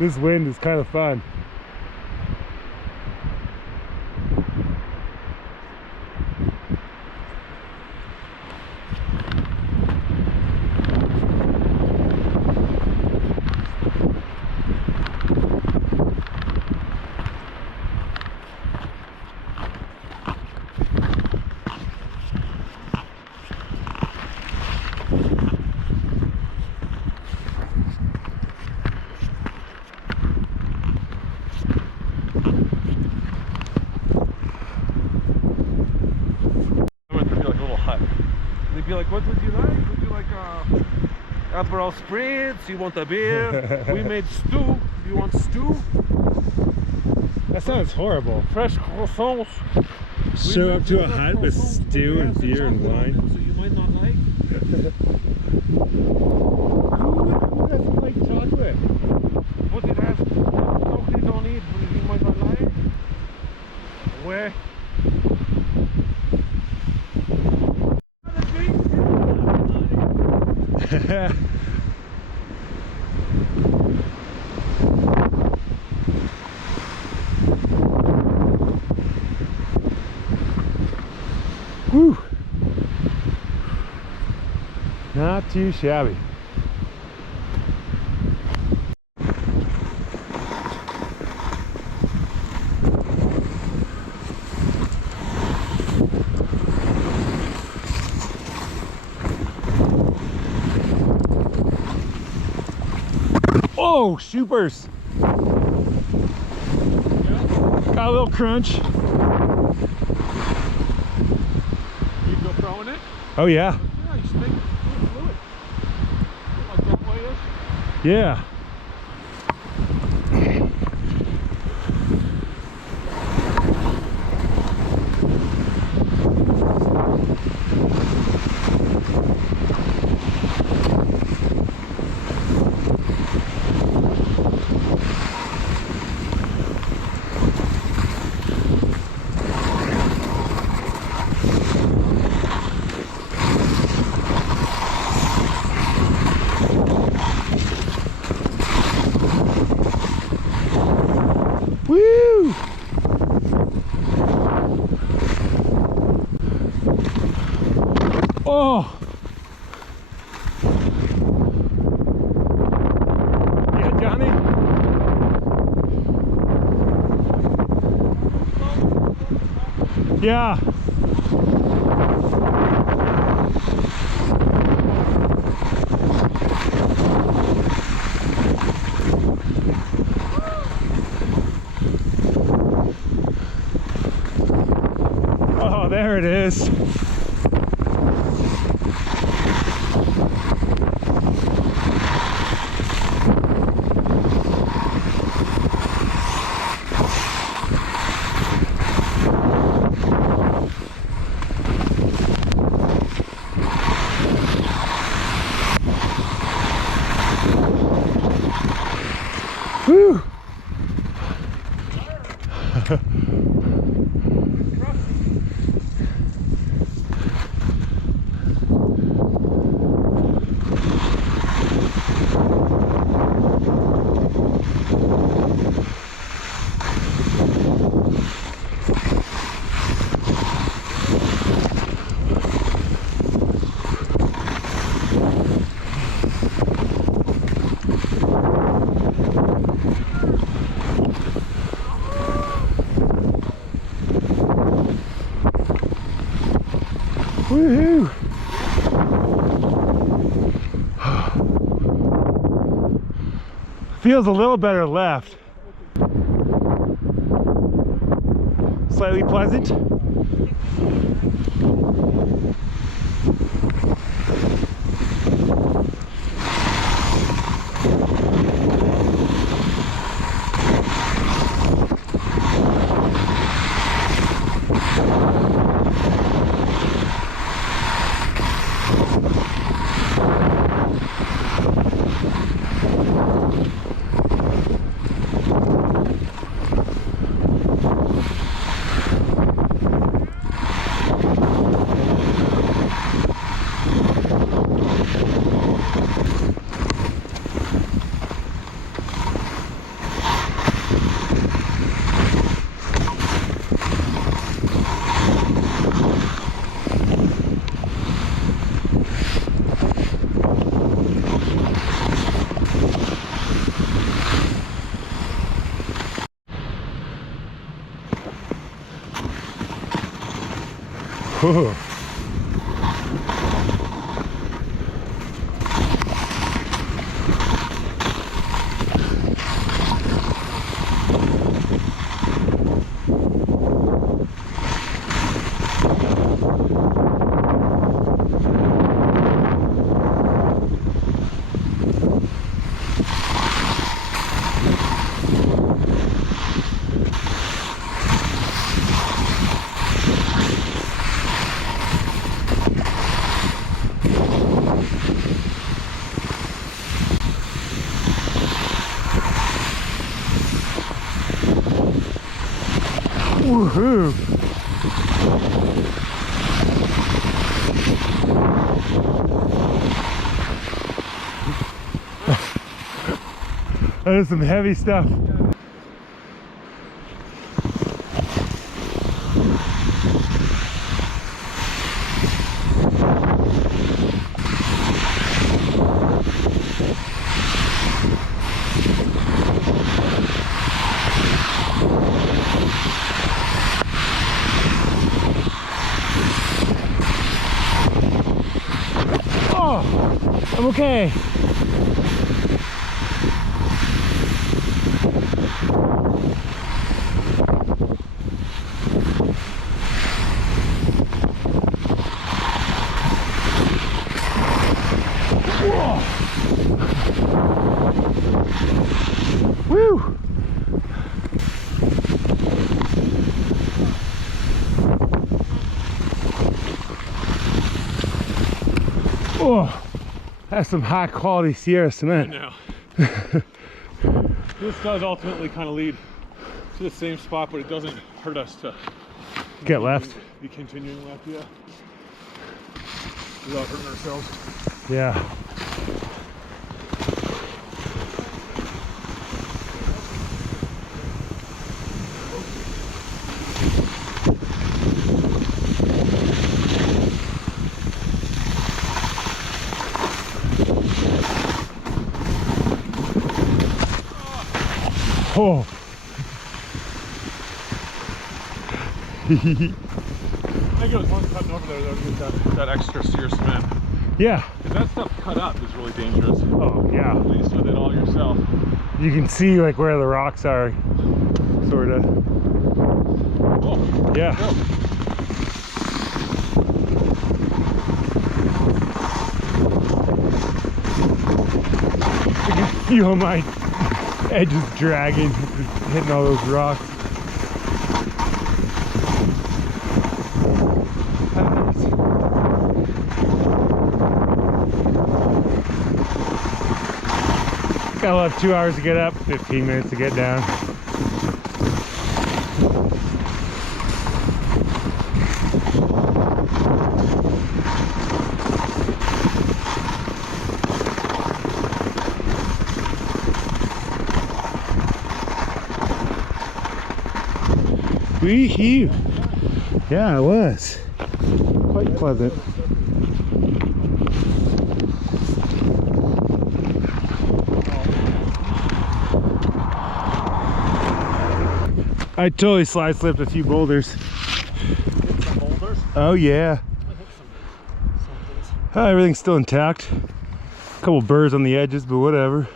This wind is kind of fun. They'd be like, what would you like? Would you like Aperol spritz? You want a beer? We made stew. You want stew? That sounds horrible. Fresh croissants. Show up to a hut with stew and beer and wine. So you might not like. Who doesn't like chocolate? But it has chocolate on it, but you might not like. Where? Whew. Not too shabby. Oh, supers! Got a little crunch. You go throwing it? Oh yeah. Yeah, you stick fluid. Like that way is? Yeah. Woo! Oh! Yeah, Johnny? Yeah. Oh, there it is. Whew. Woohoo! Feels a little better left. Slightly pleasant. Whoa. Woohoo! That is some heavy stuff. Oh, I'm okay. Woo! Oh, that's some high quality Sierra cement. Now, this does ultimately kind of lead to the same spot, but it doesn't hurt us to Get left. Be continuing left, yeah, without hurting ourselves. Yeah. Oh. I think it was worth cutting over there though to get that extra sear cement. Yeah. Because that stuff cut up is really dangerous. Oh, yeah. At least with it all yourself. You can see like where the rocks are, sort of. Oh, yeah. I can feel my edges dragging, hitting all those rocks. Got about 2 hours to get up, 15 minutes to get down. Wee-hoo. Yeah, it was quite pleasant. I totally slide slipped a few boulders. Hit some boulders? Oh yeah. I hit some things. Everything's still intact. A couple burrs on the edges, but whatever.